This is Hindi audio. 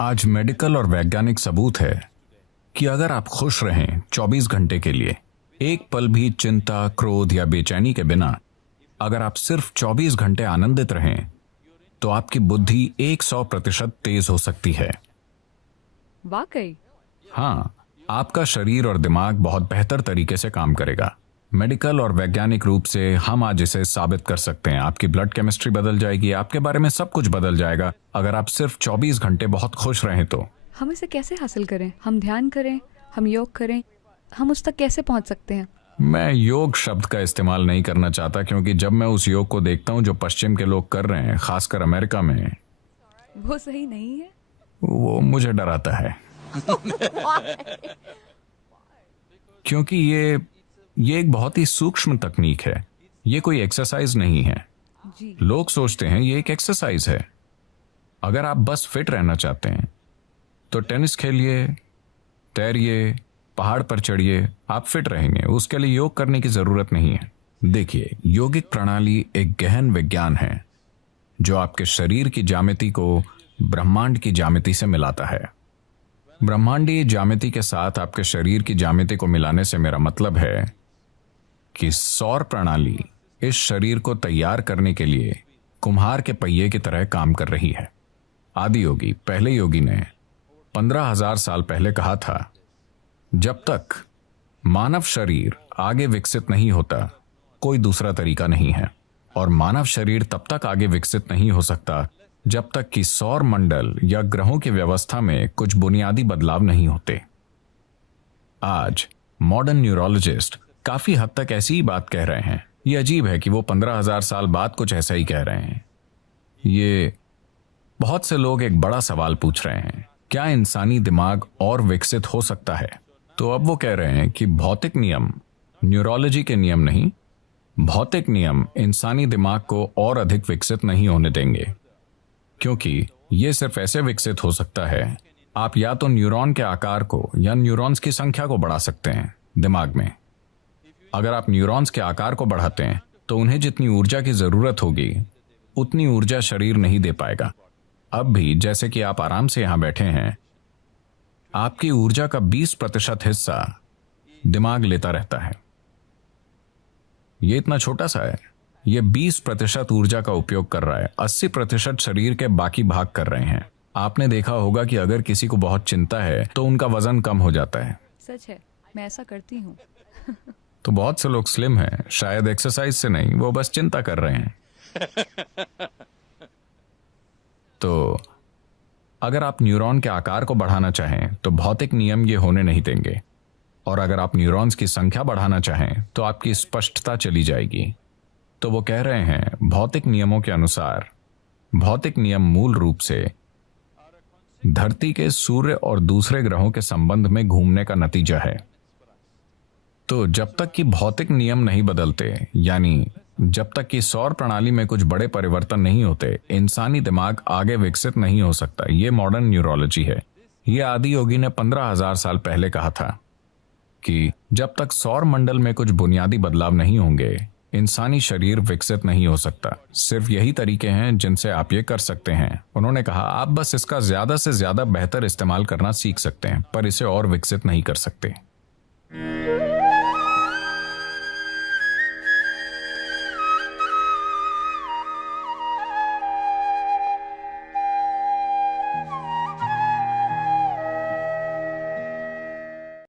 आज मेडिकल और वैज्ञानिक सबूत है कि अगर आप खुश रहें 24 घंटे के लिए, एक पल भी चिंता, क्रोध या बेचैनी के बिना, अगर आप सिर्फ 24 घंटे आनंदित रहें, तो आपकी बुद्धि 100% तेज हो सकती है। वाकई? हाँ, आपका शरीर और दिमाग बहुत बेहतर तरीके से काम करेगा। मेडिकल और वैज्ञानिक रूप से हम आज इसे साबित कर सकते हैं। आपकी ब्लड केमिस्ट्री बदल जाएगी, आपके बारे में सब कुछ बदल जाएगा अगर आप सिर्फ 24 घंटे बहुत खुश रहें तो। हम इसे कैसे हासिल करें? हम ध्यान करें, हम योग करें, हम उस तक कैसे पहुंच सकते हैं? मैं योग शब्द का इस्तेमाल नहीं करना चाहता, क्योंकि जब मैं उस योग को देखता हूं जो पश्चिम के लोग कर रहे हैं, खासकर अमेरिका में, वो सही नहीं है। वो मुझे डराता है। क्योंकि ये एक बहुत ही सूक्ष्म तकनीक है। ये कोई एक्सरसाइज नहीं है। जी। लोग सोचते हैं ये एक एक्सरसाइज है। अगर आप बस फिट रहना चाहते हैं तो टेनिस खेलिए, तैरिए, पहाड़ पर चढ़िए, आप फिट रहेंगे। उसके लिए योग करने की जरूरत नहीं है। देखिए, योगिक प्रणाली एक गहन विज्ञान है जो आपके शरीर की ज्यामिति को ब्रह्मांड की ज्यामिति से मिलाता है। ब्रह्मांडीय ज्यामिति के साथ आपके शरीर की ज्यामिति को मिलाने से मेरा मतलब है कि सौर प्रणाली इस शरीर को तैयार करने के लिए कुम्हार के पहिए की तरह काम कर रही है। आदि योगी, पहले योगी ने 15,000 साल पहले कहा था, जब तक मानव शरीर आगे विकसित नहीं होता, कोई दूसरा तरीका नहीं है। और मानव शरीर तब तक आगे विकसित नहीं हो सकता जब तक कि सौर मंडल या ग्रहों की व्यवस्था में कुछ बुनियादी बदलाव नहीं होते। आज मॉडर्न न्यूरोलॉजिस्ट काफी हद तक ऐसी ही बात कह रहे हैं। ये अजीब है कि वो 15,000 साल बाद कुछ ऐसा ही कह रहे हैं। ये बहुत से लोग एक बड़ा सवाल पूछ रहे हैं, क्या इंसानी दिमाग और विकसित हो सकता है? तो अब वो कह रहे हैं कि भौतिक नियम, न्यूरोलॉजी के नियम नहीं, भौतिक नियम इंसानी दिमाग को और अधिक विकसित नहीं होने देंगे, क्योंकि ये सिर्फ ऐसे विकसित हो सकता है, आप या तो न्यूरॉन के आकार को या न्यूरॉन्स की संख्या को बढ़ा सकते हैं दिमाग में। अगर आप न्यूरॉन्स के आकार को बढ़ाते हैं तो उन्हें जितनी ऊर्जा की जरूरत होगी उतनी ऊर्जा शरीर नहीं दे पाएगा। अब भी जैसे कि आप आराम से यहां बैठे हैं, आपकी ऊर्जा का 20% हिस्सा दिमाग लेता रहता है। ये इतना छोटा सा है, ये 20% ऊर्जा का उपयोग कर रहा है, 80% शरीर के बाकी भाग कर रहे हैं। आपने देखा होगा कि अगर किसी को बहुत चिंता है तो उनका वजन कम हो जाता है। सच है, मैं ऐसा करती हूँ। तो बहुत से लोग स्लिम हैं, शायद एक्सरसाइज से नहीं, वो बस चिंता कर रहे हैं। तो अगर आप न्यूरॉन के आकार को बढ़ाना चाहें तो भौतिक नियम ये होने नहीं देंगे, और अगर आप न्यूरॉन्स की संख्या बढ़ाना चाहें तो आपकी स्पष्टता चली जाएगी। तो वो कह रहे हैं, भौतिक नियमों के अनुसार, भौतिक नियम मूल रूप से धरती के सूर्य और दूसरे ग्रहों के संबंध में घूमने का नतीजा है। तो जब तक कि भौतिक नियम नहीं बदलते, यानी जब तक कि सौर प्रणाली में कुछ बड़े परिवर्तन नहीं होते, इंसानी दिमाग आगे विकसित नहीं हो सकता। ये मॉडर्न न्यूरोलॉजी है। ये आदि योगी ने 15,000 साल पहले कहा था कि जब तक सौर मंडल में कुछ बुनियादी बदलाव नहीं होंगे, इंसानी शरीर विकसित नहीं हो सकता। सिर्फ यही तरीके हैं जिनसे आप ये कर सकते हैं। उन्होंने कहा, आप बस इसका ज्यादा से ज्यादा बेहतर इस्तेमाल करना सीख सकते हैं, पर इसे और विकसित नहीं कर सकते।